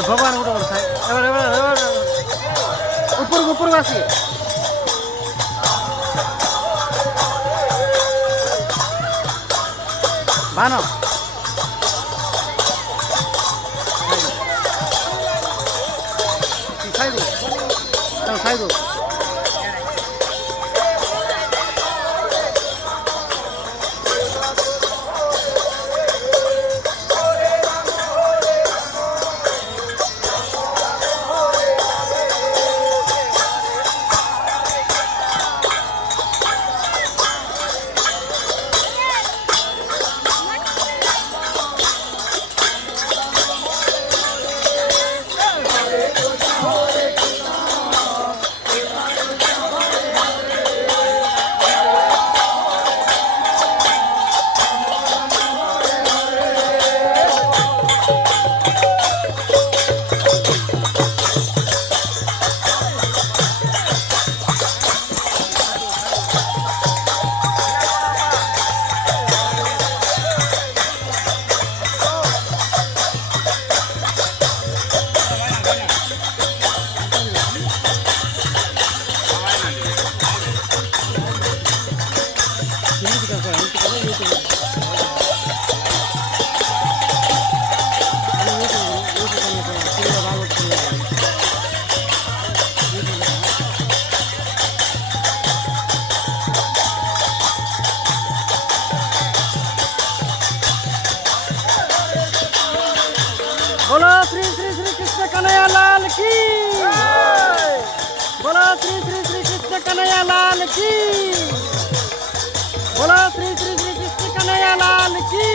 भगवान उठो एबार एबार एबार ऊपर ऊपर आसी बानो साइडो बोलो श्री श्री श्री कृष्ण कन्हैया लाल की बोलो श्री श्री श्री कृष्ण कन्हैया लाल की बोलो श्री श्री श्री कृष्ण कन्हैया लाल की